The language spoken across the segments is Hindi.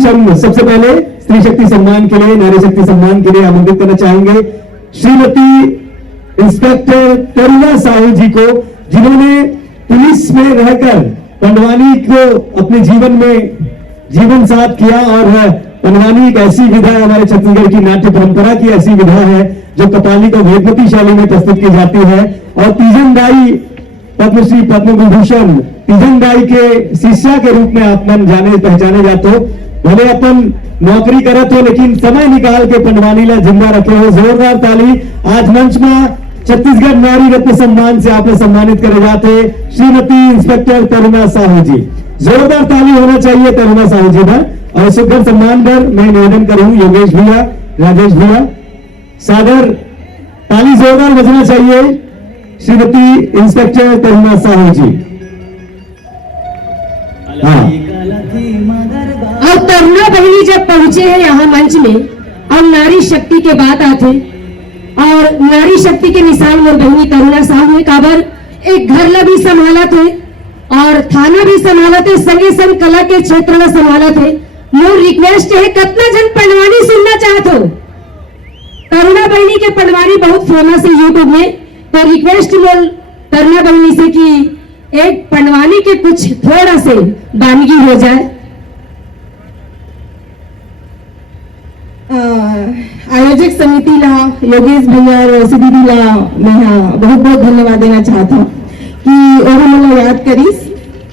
बीच हम सबसे पहले स्त्री शक्ति सम्मान के लिए, नारी शक्ति सम्मान के लिए आमंत्रित करना चाहेंगे श्रीमती इंस्पेक्टर करुणा साहू जी को, जिन्होंने पुलिस में रहकर पंडवानी को अपने जीवन में जीवन साथ किया। और पंडवानी एक ऐसी विधा है, हमारे छत्तीसगढ़ की नाट्य परंपरा की ऐसी विधा है जो कपाली को वेदवती शैली में प्रस्तुत की जाती है। और तीजन दाई पद्मश्री पद्म विभूषण तीजन दाई के शिष्या के रूप में आप मन जाने पहचाने जाते हो। भले अपन नौकरी करत हो लेकिन समय निकाल के पंडवानी ला जिंदा रखे हो। जोरदार ताली। आज मंच में छत्तीसगढ़ नारी रत्न सम्मान से आपने सम्मानित करे जाते श्रीमती इंस्पेक्टर करुणा साहू जी। जोरदार ताली होना चाहिए करुणा साहू जी पर। और सुखद सम्मान पर मैं निवेदन करूं योगेश भैया, राजेश भैया, सागर ताली जोरदार बजना चाहिए श्रीमती इंस्पेक्टर करुणा साहू जी। हाँ। और करुणा बहिनी जब पहुंचे हैं यहाँ मंच में और नारी शक्ति के बात आते और नारी शक्ति के मिसाल मोर बहिनी करुणा साहू ने काबर एक घर ला भी संभाला थे और थाना भी संभाला थे, संगे संग कला के क्षेत्र में संभाला थे। मोर रिक्वेस्ट है, कितना जन पंडवानी सुनना चाहते हो? करुणा बहिनी के पंडवानी बहुत फेमस है यूट्यूब में, तो रिक्वेस्ट मोर करुणा बहिनी से कि एक पंडवानी के कुछ थोड़ा से वानगी हो जाए। आयोजक समिति ला योगेश भैया और वैसे दीदी ला मैं बहुत बहुत धन्यवाद देना चाहता हूँ कि और मला याद करीस।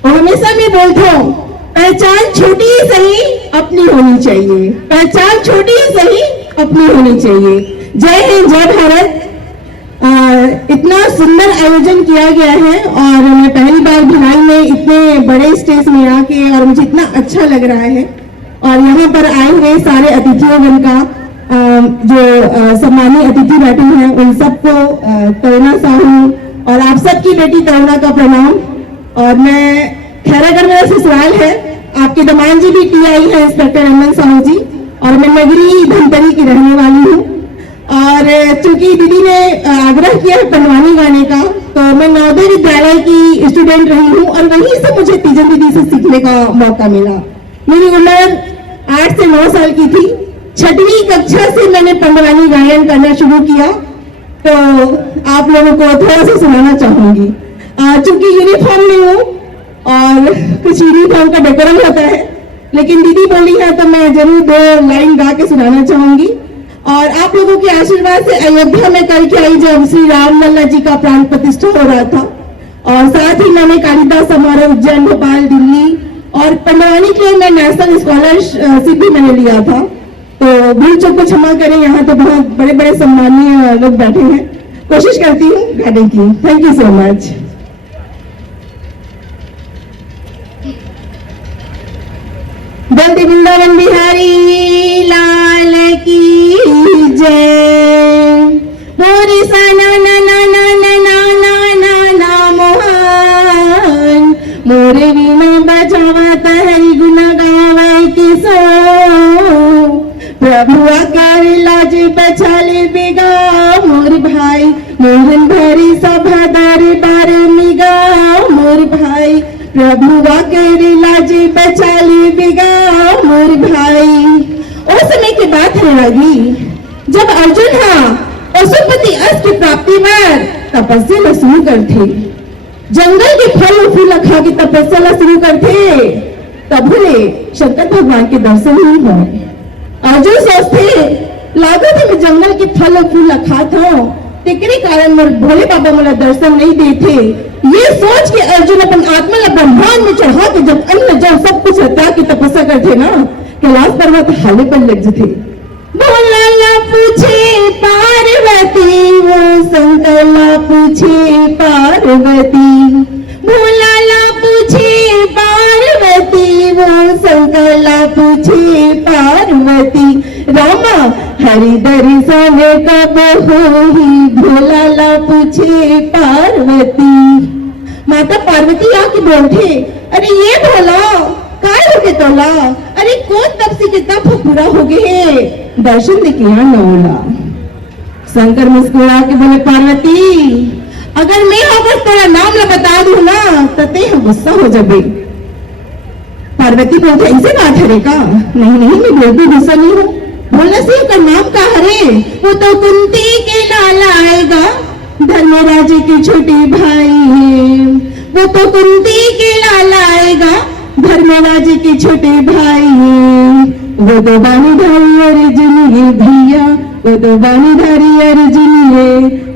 और हमेशा मैं बोलता हूँ, पहचान छोटी ही सही अपनी होनी चाहिए, पहचान छोटी ही सही अपनी होनी चाहिए। जय हिंद, जय भारत। इतना सुंदर आयोजन किया गया है और मैं पहली बार भिलाई में इतने बड़े स्टेज में आके और मुझे इतना अच्छा लग रहा है। और यहाँ पर आए हुए सारे अतिथियों का जो सम्मानीय अतिथि बैठे हैं उन सबको करुणा साहू और आप सबकी बेटी करुणा का प्रणाम। और मैं खैरागढ़ मेरा ससुराल है, आपके दमान जी भी टीआई है इंस्पेक्टर अमन साहू जी, और मैं नगरी धनतरी की रहने वाली हूँ। और चूंकि दीदी ने आग्रह किया है पंडवानी गाने का, तो मैं नवोदय विद्यालय की स्टूडेंट रही हूँ और वहीं से मुझे तीजन दीदी से सीखने का मौका मिला। मेरी उम्र 8 से 9 साल की थी। 6वीं कक्षा से मैंने पंडवानी गायन करना शुरू किया। तो आप लोगों को थोड़ा सा सुनाना चाहूंगी। चूंकि यूनिफॉर्म में हूँ और कुछ यूनिफॉर्म का डेकोरम होता है, लेकिन दीदी बोली है तो मैं जरूर 2 लाइन गा के सुनाना चाहूंगी। और आप लोगों के आशीर्वाद से अयोध्या में करके आई जब श्री राम लल्ला जी का प्राण प्रतिष्ठा हो रहा था, और साथ ही मैंने कालिदास समारोह उज्जैन, भोपाल, दिल्ली और पंडवानी के लिए मैं नेशनल स्कॉलरशिप भी मैंने लिया था। तो भूल चूक को क्षमा करें, यहाँ तो बहुत बड़े बड़े सम्मानीय लोग बैठे हैं। कोशिश करती हूँ गाने की। Thank you so much. बंदे वृंदावन बिहारी लाल की जय। मोरी सा ना ना ना ना ना ना ना ना मोहन, मोरे वीणा बजावत हरि गुण गावे किसो। प्रभु आकर लाज बचाले बेगा, मोर भाई मोहन भरी सभा दरबार मिगा। मोर भाई प्रभु आकर लाज बचाले बेगा, मोर भाई। उस समय की बात है लगी जब अर्जुन पशुपति अस्त की प्राप्ति पर तपस्या शुरू करते, जंगल के फल फूल खा के तपस्या शुरू करते, तब बोले शंकर भगवान के दर्शन नहीं हुए। अर्जुन सोचते लागत है मैं जंगल के फल फूल खाता हूँ, तेरे कारण मोर भोले बाबा मला दर्शन नहीं देते। ये सोच के अर्जुन अपन आत्मा ला ब्रह्मांड में चढ़ा के जब अन्न जल सब कुछ त्याग के तपस्या करते ना, कैलाश पर्वत हाले पर लग जाते। भोला पूछे पार्वती, वो शंकर पूछे पार्वती। भोला पूछे पार्वती, वो शंकर पूछे पार्वती। रामा हरि दर्शन कब होई, भोला पूछे पार्वती। माता पार्वती आके बोलते, अरे ये भोला काय हो गए तोला, अरे कौन तब से कितना पूरा हो गए, दर्शन दे किया नौला। शंकर मुस्कुरा के बोले, पार्वती अगर मैं होकर तेरा नाम ला बता दूं ना तो ते गुस्सा हो जाबे। पार्वती बोलते ऐसे बात हरे का, नहीं नहीं मैं बिल्कुल गुस्सा नहीं हूँ, बोलने से उसका नाम का हरे, वो तो कुंती के लाला आएगा, धर्मराज के छोटे भाई है, वो तो कुंती के लाला आएगा, धर्मराज के छोटे भाई है, वो तो बाणीधारी अर्जुन है भैया, वो तो बाणीधारी अर्जुन है,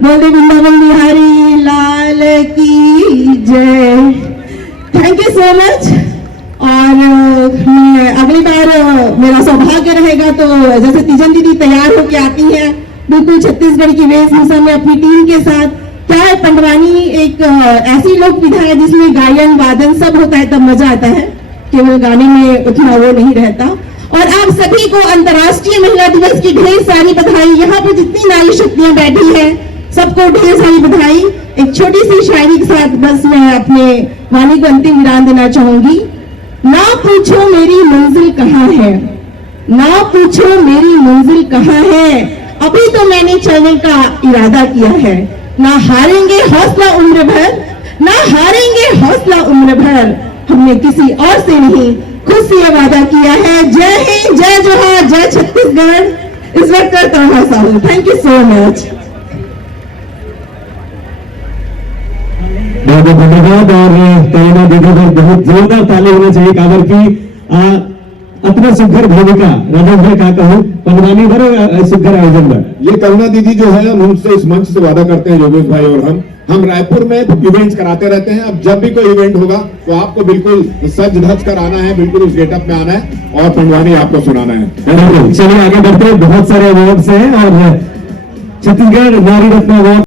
बोले वृंदावन बिहारी लाल की जय। Thank you so much. और मैं अगली बार मेरा सौभाग्य रहेगा तो जैसे तीजन दीदी तैयार होके आती है बिल्कुल छत्तीसगढ़ की वेशभूषा में अपनी टीम के साथ, क्या है पंडवानी एक ऐसी लोक विधा है जिसमें गायन वादन सब होता है, तब मजा आता है, केवल गाने में उतना वो नहीं रहता। और आप सभी को अंतर्राष्ट्रीय महिला दिवस की ढेर सारी बधाई। यहाँ पर जितनी नारी शक्तियां बैठी हैं सबको ढेर सारी बधाई। एक छोटी सी शायरी के साथ बस मैं अपने वाणी को अंतिम विराम देना चाहूंगी। ना पूछो मेरी मंजिल कहाँ है, ना पूछो मेरी मंजिल कहाँ है, अभी तो मैंने चलने का इरादा किया है, ना हारेंगे हौसला उम्र भर, ना हारेंगे हौसला उम्र भर, हमने किसी और से नहीं खुद से ये वादा किया है। जय हिंद, जय जोहार, जय Chhattisgarh. Inspector Taruna Sahu, thank you so much. बहुत बहुत धन्यवाद। और तरुणा दीदी पर बहुत जोरदार ताली होना चाहिए काबर की अपना सुघर भूमिका राजेश भाई का कहूँ पंडवानी भर सुघर आयोजन भर। ये करुणा दीदी जो है हम उनसे इस मंच से वादा करते हैं योगेश भाई और हम रायपुर में इवेंट्स कराते रहते हैं। अब जब भी कोई इवेंट होगा तो आपको बिल्कुल सज धज कर आना है, बिल्कुल उस गेटअप में आना है और पंडवानी आपको सुनाना है। चलिए आगे बढ़ते हैं, बहुत सारे अवार्ड्स हैं और छत्तीसगढ़ नारी रत्न अवार्ड